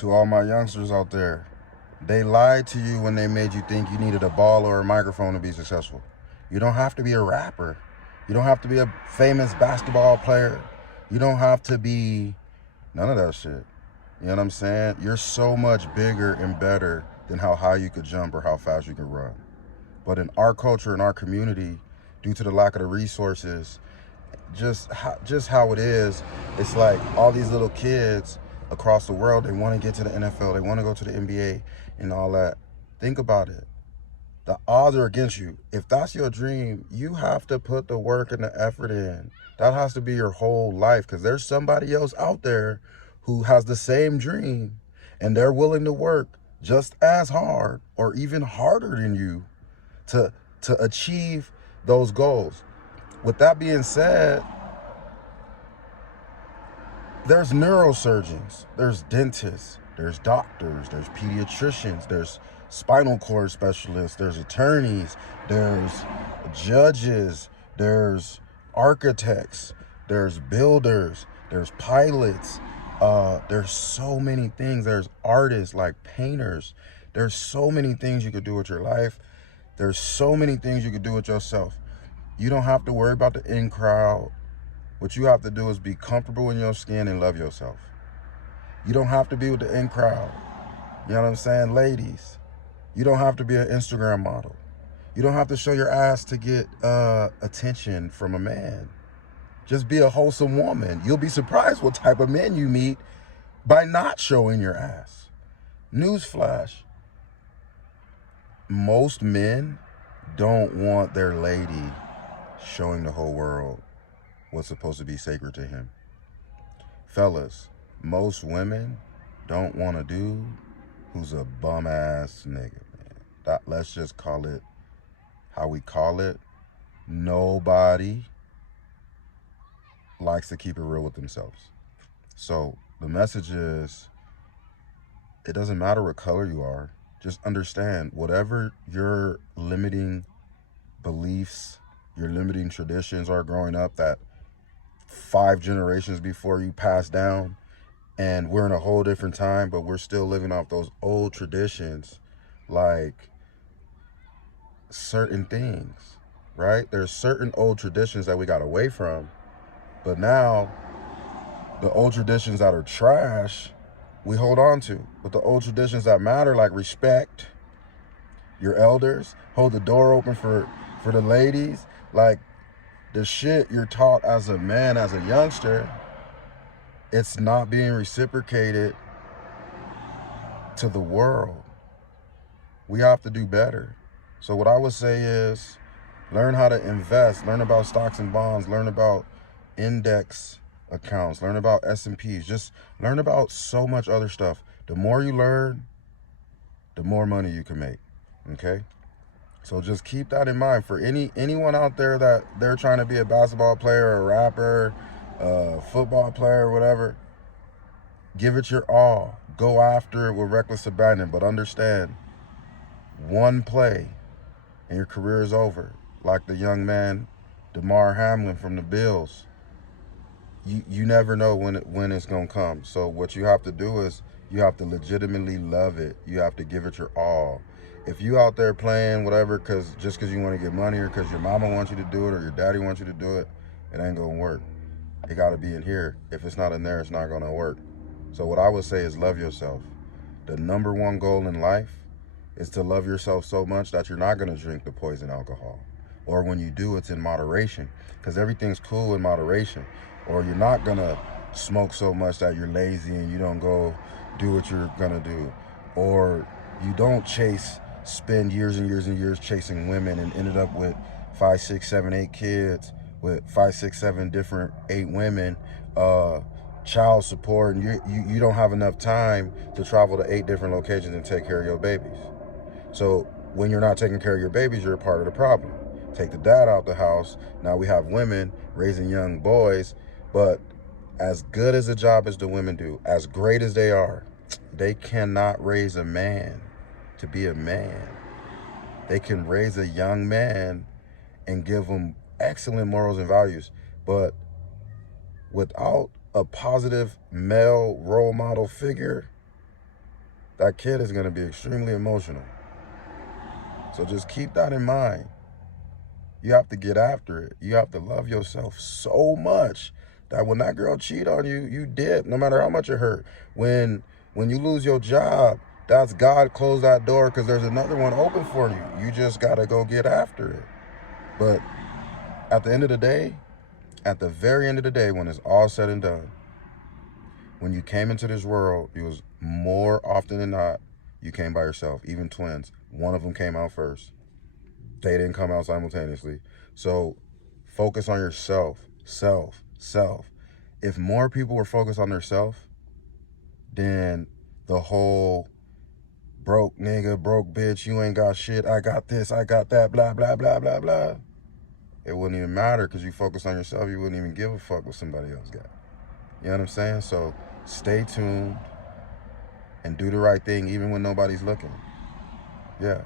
To all my youngsters out there, they lied to you when they made you think you needed a ball or a microphone to be successful. You don't have to be a rapper. You don't have to be a famous basketball player. You don't have to be none of that shit. You know what I'm saying? You're so much bigger and better than how high you could jump or how fast you could run. But in our culture, in our community, due to the lack of the resources, just how it is, it's like all these little kids across the world, they want to get to the NFL, they want to go to the NBA and all that. Think about it. The odds are against you. If that's your dream, you have to put the work and the effort in. That has to be your whole life, because there's somebody else out there who has the same dream and they're willing to work just as hard or even harder than you to achieve those goals. With that being said, there's neurosurgeons, there's dentists, there's doctors, there's pediatricians, there's spinal cord specialists, there's attorneys, there's judges, there's architects, there's builders, there's pilots, there's so many things. There's artists like painters. There's so many things you could do with your life. There's so many things you could do with yourself. You don't have to worry about the in crowd. What you have to do is be comfortable in your skin and love yourself. You don't have to be with the in crowd. You know what I'm saying? Ladies, you don't have to be an Instagram model. You don't have to show your ass to get attention from a man. Just be a wholesome woman. You'll be surprised what type of men you meet by not showing your ass. Newsflash. Most men don't want their lady showing the whole world what's supposed to be sacred to him. Fellas, most women don't want a dude who's a bum ass nigga, man. Let's just call it how we call it. Nobody likes to keep it real with themselves. So the message is, it doesn't matter what color you are. Just understand, whatever your limiting beliefs, your limiting traditions are growing up that 5 generations before you pass down, and we're in a whole different time, but we're still living off those old traditions, like certain things, right? There's certain old traditions that we got away from, but now the old traditions that are trash, we hold on to. But the old traditions that matter, like respect your elders, hold the door open for the ladies, like the shit you're taught as a man, as a youngster, it's not being reciprocated to the world. We have to do better. So what I would say is, learn how to invest, learn about stocks and bonds, learn about index accounts, learn about S&Ps, just learn about so much other stuff. The more you learn, the more money you can make, okay? So just keep that in mind for anyone out there that they're trying to be a basketball player, a rapper, a football player, whatever. Give it your all. Go after it with reckless abandon, but understand, one play and your career is over. Like the young man, DeMar Hamlin from the Bills. You never know when it's gonna come. So what you have to do is you have to legitimately love it. You have to give it your all. If you out there playing whatever just because you want to get money, or because your mama wants you to do it, or your daddy wants you to do it, it ain't gonna work. It gotta be in here. If it's not in there, it's not gonna work. So what I would say is love yourself. The number one goal in life is to love yourself so much that you're not gonna drink the poison alcohol. Or when you do, it's in moderation, because everything's cool in moderation. Or you're not gonna smoke so much that you're lazy and you don't go do what you're gonna do. Or you don't spend years and years and years chasing women and ended up with 5, 6, 7, 8 kids with 5, 6, 7 different 8 women, child support, and you don't have enough time to travel to 8 different locations and take care of your babies. So when you're not taking care of your babies, you're a part of the problem. Take the dad out the house. Now we have women raising young boys, but as good as a job as the women do, as great as they are, they cannot raise a man to be a man. They can raise a young man and give him excellent morals and values, but without a positive male role model figure, that kid is going to be extremely emotional. So just keep that in mind. You have to get after it. You have to love yourself so much that when that girl cheat on you, you dip, no matter how much it hurt. When you lose your job, that's God closed that door because there's another one open for you. You just got to go get after it. But at the end of the day, at the very end of the day, when it's all said and done, when you came into this world, it was more often than not, you came by yourself. Even twins, one of them came out first. They didn't come out simultaneously. So focus on yourself. Self. If more people were focused on their self, then the whole broke nigga, broke bitch, you ain't got shit, I got this, I got that, blah, blah, blah, blah, blah. It wouldn't even matter because you focus on yourself. You wouldn't even give a fuck what somebody else got. You know what I'm saying? So stay tuned and do the right thing even when nobody's looking. Yeah.